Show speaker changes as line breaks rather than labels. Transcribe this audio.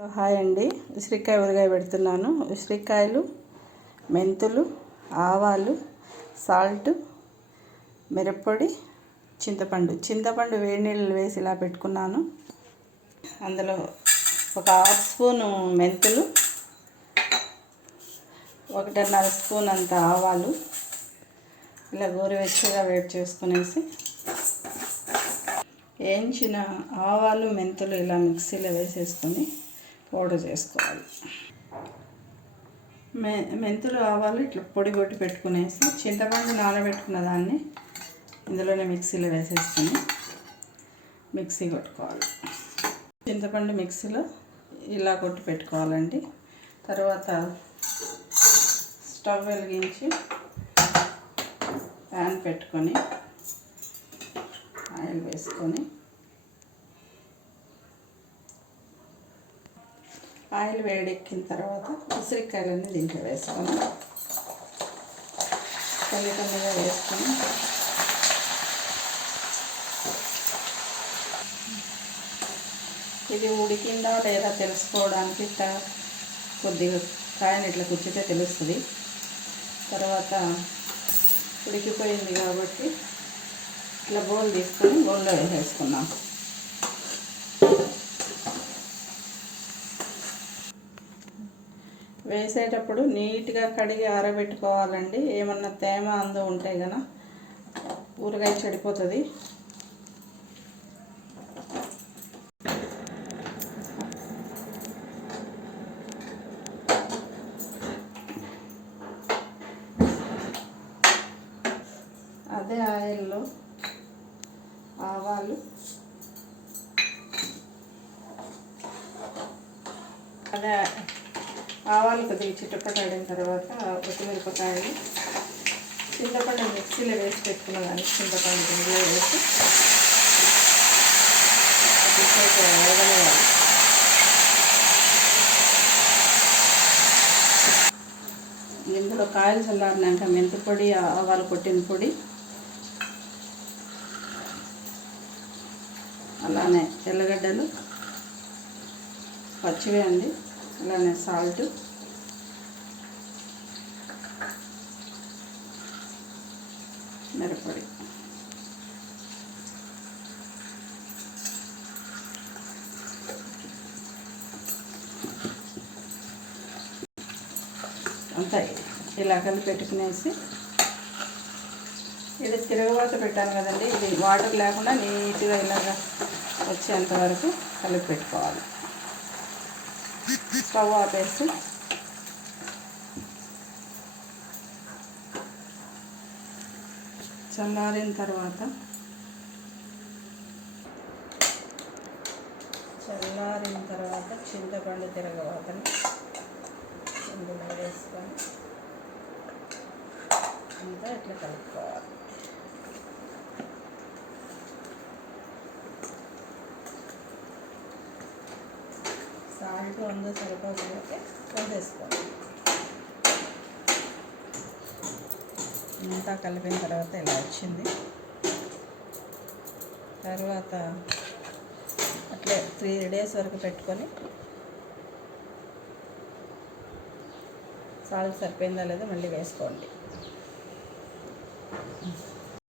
Hi అండి. ఉసిరికాయ ఊరగాయ పెడుతున్నాను. ఉసిరికాయలు మెంతులు ఆవాలు సాల్ట్ మిరప్పొడి చింతపండు. చింతపండు వేడి నీళ్ళు వేసి ఇలా పెట్టుకున్నాను. అందులో ఒక హాఫ్ స్పూను మెంతులు ఒకటిన్నర స్పూన్ అంత ఆవాలు. ఇలా గోరువెచ్చగా వేడి చేసుకునేసి వేయించిన ఆవాలు మెంతులు ఇలా మిక్సీలో వేసేసుకొని పౌడర్ చేసుకోవాలి. మె మెంతులు ఆవాలు ఇట్లా పొడి కొట్టి పెట్టుకునేసి చింతపండు నానబెట్టుకున్న దాన్ని ఇందులోనే మిక్సీలో వేసేసుకొని మిక్సీ కొట్టుకోవాలి. చింతపండు మిక్సీలో ఇలా కొట్టి పెట్టుకోవాలండి. తర్వాత స్టవ్ వెలిగించి ప్యాన్ పెట్టుకొని ఆయిల్ వేసుకొని ఆయిల్ వేడెక్కిన తర్వాత ఉసిరికాయలన్నీ దీంట్లో వేసుకొని కొన్ని కొన్నిగా వేసుకొని ఇది ఉడికిందా లేదా తెలుసుకోవడానికి కొద్దిగా కాయని ఇట్లా కుచ్చితే తెలుస్తుంది. తర్వాత ఉడికిపోయింది కాబట్టి ఇట్లా బౌల్ తీసుకొని బౌల్లో వేసేసుకున్నాం వేసేటప్పుడు నీట్గా కడిగి ఆరబెట్టుకోవాలండి. ఏమన్నా తేమ అందు ఉంటే కదా ఊరగాయ చెడిపోతుంది. అదే ఆయిల్లో ఆవాలు అదే ఆవాలు కొద్దిగా చిట్టపట్టాడిన తర్వాత కొత్తిమిరపకాయలు చింతపండు మిక్సీలో వేసి పెట్టుకున్న కానీ చింతపండు ఇందులో వేసి వేగలేవాలి ఇందులో కాయలు చల్లారినాక మెంతి పొడి ఆవాలు కొట్టిన పొడి అలానే తెల్లగడ్డలు పచ్చివే అండి. అలానే సాల్ట్. మిరపొడి. అంతా ఇలా కలిపి పెట్టుకునేసి ఇది తిరగబాత పెట్టాను కదండి. ఇది వాటర్ లేకుండా నీట్గా ఇలాగా వచ్చేంత వరకు కలిపి పెట్టుకోవాలి. స్టవ్ ఆపేసి చల్లారిన తర్వాత చల్లారిన తర్వాత చింతపండు తిరగవాతని ఇందులో వేసుకొని అంతా ఇట్లా కలుపుకోవాలి సాల్ట్ ఉందో సరిపోకపోతే వేసేసుకోవాలి అంతా కలిపిన తర్వాత ఇలా వచ్చింది. తర్వాత అట్లే త్రీ డేస్ వరకు పెట్టుకొని సాల్ట్ సరిపోయిందా లేదో మళ్ళీ వేసుకోండి.